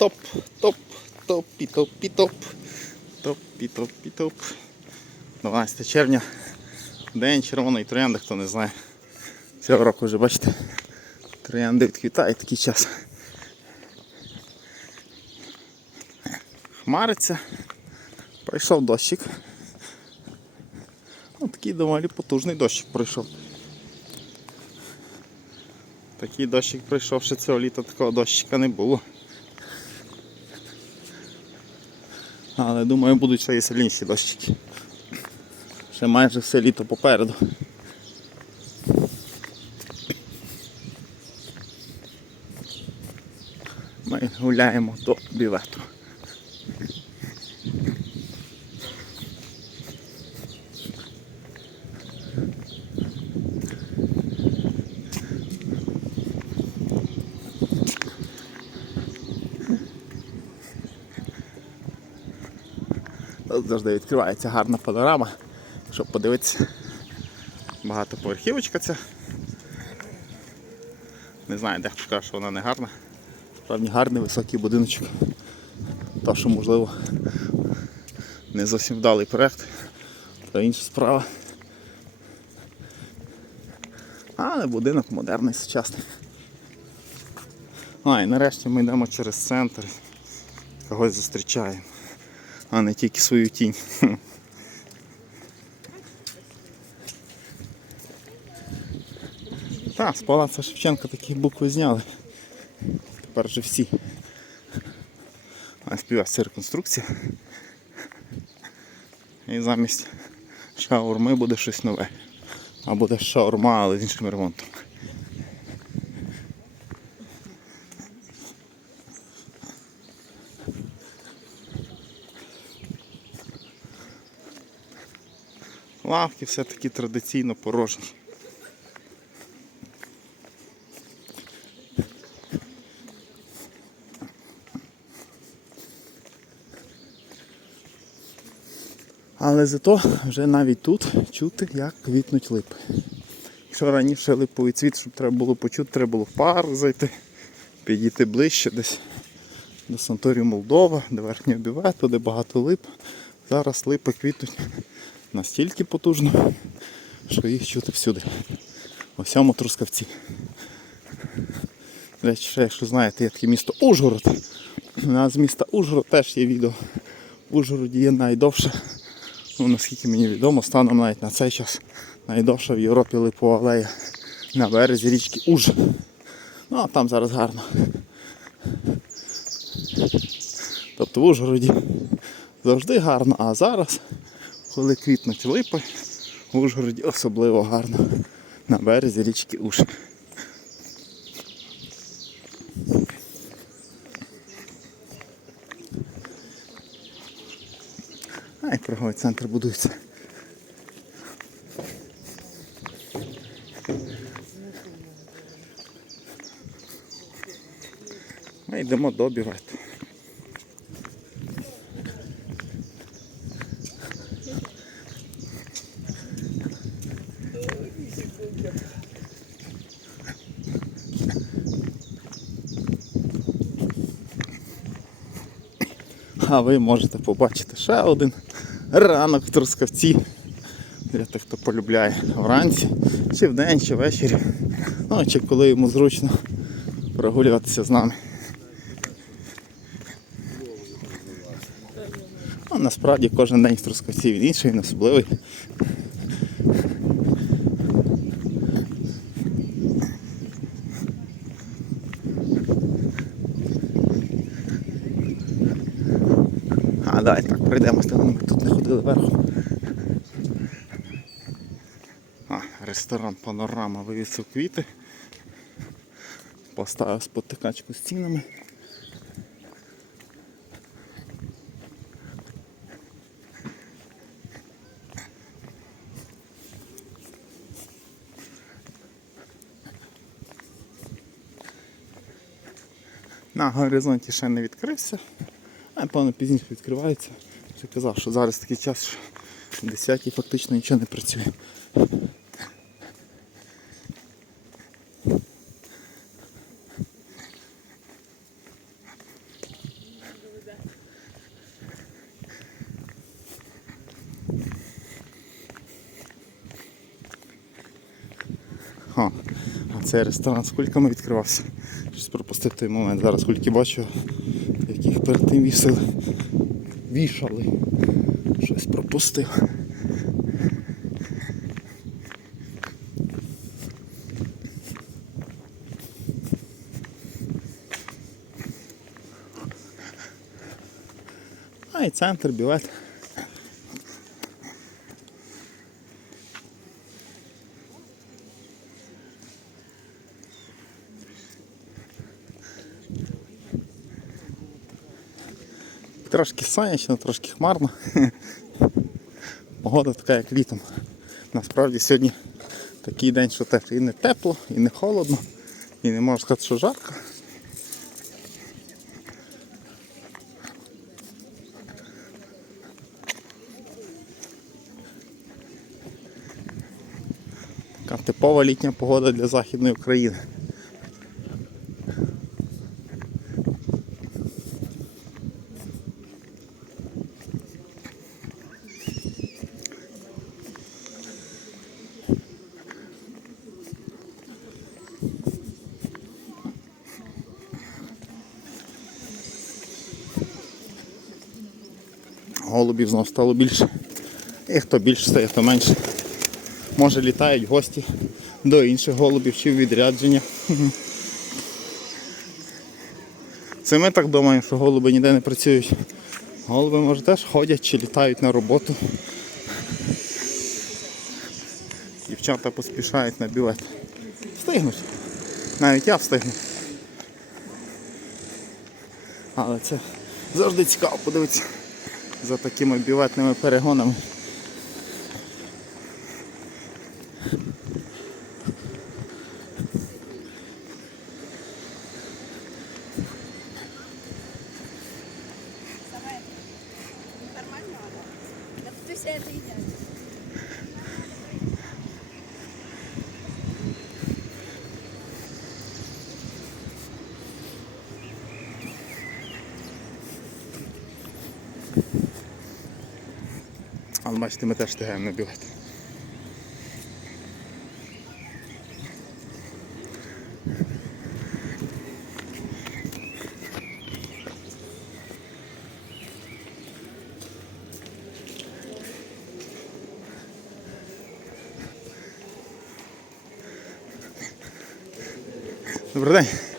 топ, топ, топі, топі, топ. Топі, топі, топ. 12 червня. День червоної троянди, хто не знає. Цього року вже бачите. Троянди відквітають такий час. Хмариться. Пройшов дощик. Ось такий доволі потужний дощик пройшов. Такий дощик пройшов, ще цього літа такого дощика не було. Але думаю будуть ще і сильніші дощики. Ще майже все літо попереду. Ми гуляємо до бівету. Завжди відкривається гарна панорама, щоб подивитися. Багатоповерхівочка ця. Не знаю, дехто каже, що вона не гарна. Справді гарний високий будиночок. То, що можливо не зовсім вдалий проєкт, то інша справа. Але будинок модерний, сучасний. А, і нарешті ми йдемо через центр, когось зустрічаємо, а не тільки свою тінь. Так, з палаца Шевченка такі букви зняли. Тепер вже всі. А співається реконструкція. І замість шаурми буде щось нове. А буде шаурма, але з іншим ремонтом. Лавки все-таки традиційно порожні. Але зато вже навіть тут чути, як квітнуть липи. Якщо раніше липовий цвіт, щоб треба було почути, треба було в парк зайти, підійти ближче десь до Санторію Молдова, до верхнього бювету, де багато лип. Зараз липи квітнуть настільки потужно, що їх чути всюди. У всьому трускавці. Речі, ще, якщо знаєте, є таке місто Ужгород. У нас з міста Ужгород теж є відео. В Ужгороді є найдовше ну, наскільки мені відомо, станом навіть на цей час найдовша в Європі липова алея на березі річки Уж. Ну а там зараз гарно. Тобто в Ужгороді завжди гарно, а зараз, коли квітнуть липи, в Ужгороді особливо гарно на березі річки Уж. А і торговий центр будується. Ми йдемо до А ви можете побачити ще один ранок в Трускавці. Для тих, хто полюбляє вранці, чи вдень, чи ввечері. Ну, чи коли йому зручно прогулюватися з нами. Ну, насправді кожен день в Трускавці він інший, він особливий. А, давай так, пройдемо, ми тут не ходили вверху. А, ресторан Панорама вивісив квіти. Поставив спотикачку з цінами. На горизонті ще не відкрився, Певно, пізніше відкривається. Вже казав, що зараз такий час, що 10 фактично нічого не працює. А цей ресторан скільки ми відкривався. Щось пропустив той момент. Зараз скільки бачу перед тим вісили. Вішали. Щось пропустив. А і центр, бівет. Трошки сонячно, трошки хмарно. Погода така, як літом. Насправді сьогодні такий день, що теж і не тепло, і не холодно, і не можна сказати, що жарко. Така типова літня погода для Західної України. Голубів знову стало більше. І хто більше стає, хто менше. Може літають гості до інших голубів чи в відрядження. Це ми так думаємо, що голуби ніде не працюють. Голуби може теж ходять чи літають на роботу. Дівчата поспішають на білет. Встигнуть. Навіть я встигну. Але це завжди цікаво подивитися за такими білетними перегонами. Нормально? Да Але бачите, ми теж встигаємо на білет. Добрий день.